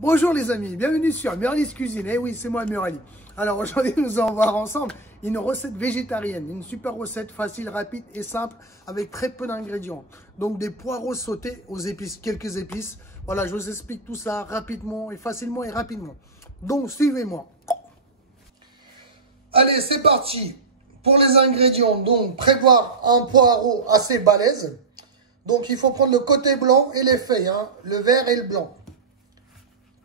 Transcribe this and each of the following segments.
Bonjour les amis, bienvenue sur Murali's Cuisine. Eh oui, c'est moi Murali. Alors aujourd'hui, nous allons voir ensemble une recette végétarienne. Une super recette facile, rapide et simple avec très peu d'ingrédients. Donc des poireaux sautés aux épices, quelques épices. Voilà, je vous explique tout ça rapidement et facilement et rapidement. Donc suivez-moi. Allez, c'est parti. Pour les ingrédients, donc prévoir un poireau assez balèze. Donc il faut prendre le côté blanc et les feuilles, hein, le vert et le blanc.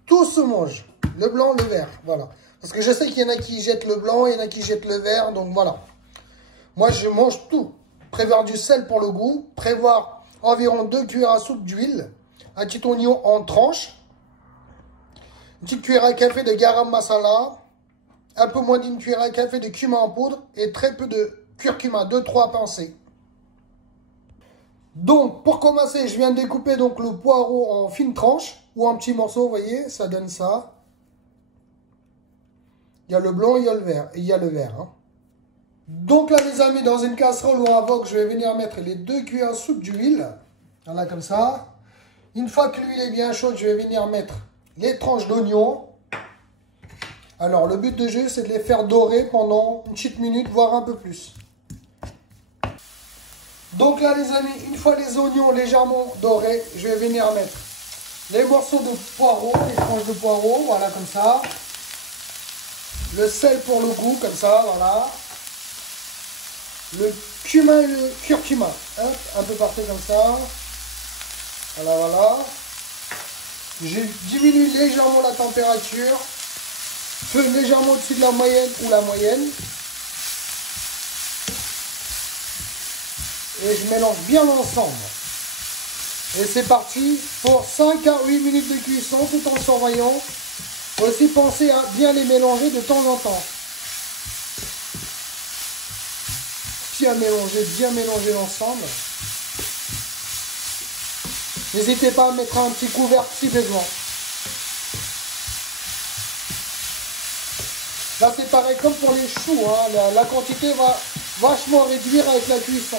Tout se mange, le blanc, le vert, voilà. Parce que je sais qu'il y en a qui jettent le blanc, il y en a qui jettent le vert, donc voilà. Moi, je mange tout. Prévoir du sel pour le goût, prévoir environ 2 cuillères à soupe d'huile, un petit oignon en tranches, une petite cuillère à café de garam masala, un peu moins d'une cuillère à café de cumin en poudre et très peu de curcuma, 2-3 pincées. Donc, pour commencer, je viens de découper donc le poireau en fines tranches ou en petits morceaux, vous voyez, ça donne ça. Il y a le blanc, il y a le vert, et il y a le vert. Hein. Donc là, les amis, dans une casserole ou un wok, je vais venir mettre les 2 cuillères à soupe d'huile. Voilà, comme ça. Une fois que l'huile est bien chaude, je vais venir mettre les tranches d'oignon. Alors, le but de jeu, c'est de les faire dorer pendant une petite minute, voire un peu plus. Donc là, les amis, une fois les oignons légèrement dorés, je vais venir mettre les morceaux de poireaux, les tranches de poireaux, voilà, comme ça. Le sel pour le goût, comme ça, voilà. Le cumin et le curcuma, hop, un peu partout comme ça. Voilà, voilà. J'ai diminué légèrement la température. Feu légèrement au-dessus de la moyenne ou la moyenne. Et je mélange bien l'ensemble. Et c'est parti pour 5 à 8 minutes de cuisson tout en surveillant. Aussi pensez à bien les mélanger de temps en temps. Bien mélanger l'ensemble. N'hésitez pas à mettre un petit couvercle si besoin. Là c'est pareil comme pour les choux, hein. La quantité va vachement réduire avec la cuisson.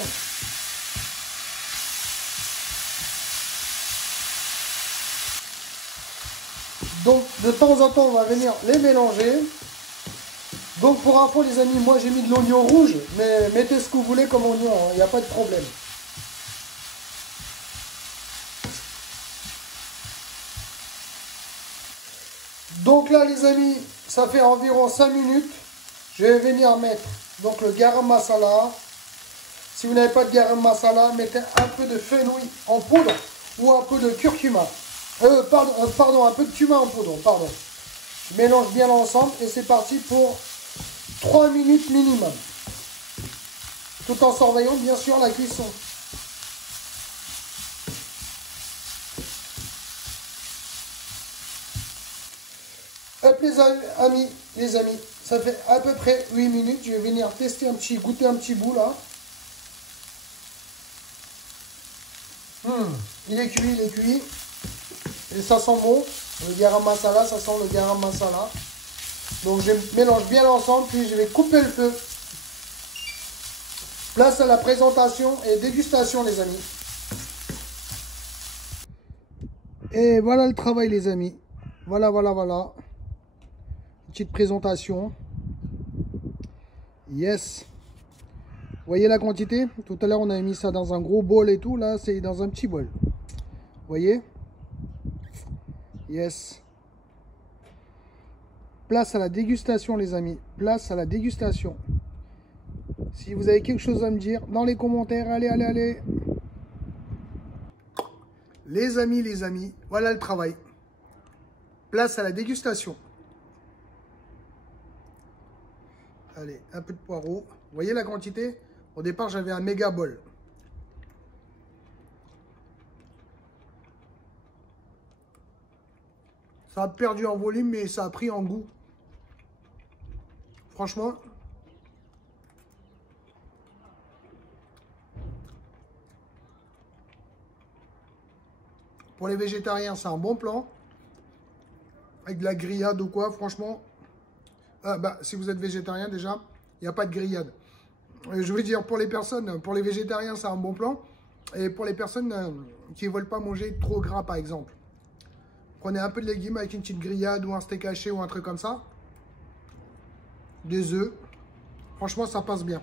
Donc de temps en temps on va venir les mélanger. Donc pour info les amis, moi j'ai mis de l'oignon rouge, mais mettez ce que vous voulez comme oignon, il n'y a pas de problème. Donc là les amis, ça fait environ 5 minutes. Je vais venir mettre donc le garam masala. Si vous n'avez pas de garam masala, mettez un peu de fenouil en poudre ou un peu de curcuma. Pardon, un peu de cumin en poudre, pardon. Je mélange bien l'ensemble et c'est parti pour 3 minutes minimum. Tout en surveillant bien sûr la cuisson. Hop les amis, ça fait à peu près 8 minutes. Je vais venir tester goûter un petit bout là. Il est cuit. Et ça sent bon. Le garam masala, ça sent le garam masala. Donc je mélange bien l'ensemble, puis je vais couper le feu. Place à la présentation et dégustation les amis. Et voilà le travail les amis. Voilà. Petite présentation. Yes. Vous voyez la quantité? Tout à l'heure on avait mis ça dans un gros bol et tout. Là c'est dans un petit bol. Vous voyez? Yes. Place à la dégustation les amis. Place à la dégustation. Si vous avez quelque chose à me dire dans les commentaires, allez. Les amis, voilà le travail. Place à la dégustation. Allez, un peu de poireau. Vous voyez la quantité? Au départ, j'avais un méga bol. Ça a perdu en volume, mais ça a pris en goût. Franchement. Pour les végétariens, c'est un bon plan. Avec de la grillade ou quoi, franchement. Si vous êtes végétarien déjà, il n'y a pas de grillade. Je veux dire, pour les végétariens, c'est un bon plan. Et pour les personnes qui ne veulent pas manger trop gras, par exemple. Prenez un peu de légumes avec une petite grillade ou un steak haché ou un truc comme ça. Des œufs. Franchement, ça passe bien.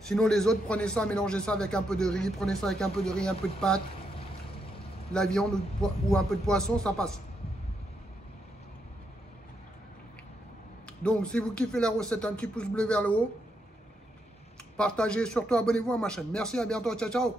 Sinon, les autres, prenez ça, mélangez ça avec un peu de riz. Prenez ça avec un peu de riz, un peu de pâte. La viande ou un peu de poisson, ça passe. Donc, si vous kiffez la recette, un petit pouce bleu vers le haut. Partagez, surtout abonnez-vous à ma chaîne. Merci, à bientôt. Ciao, ciao.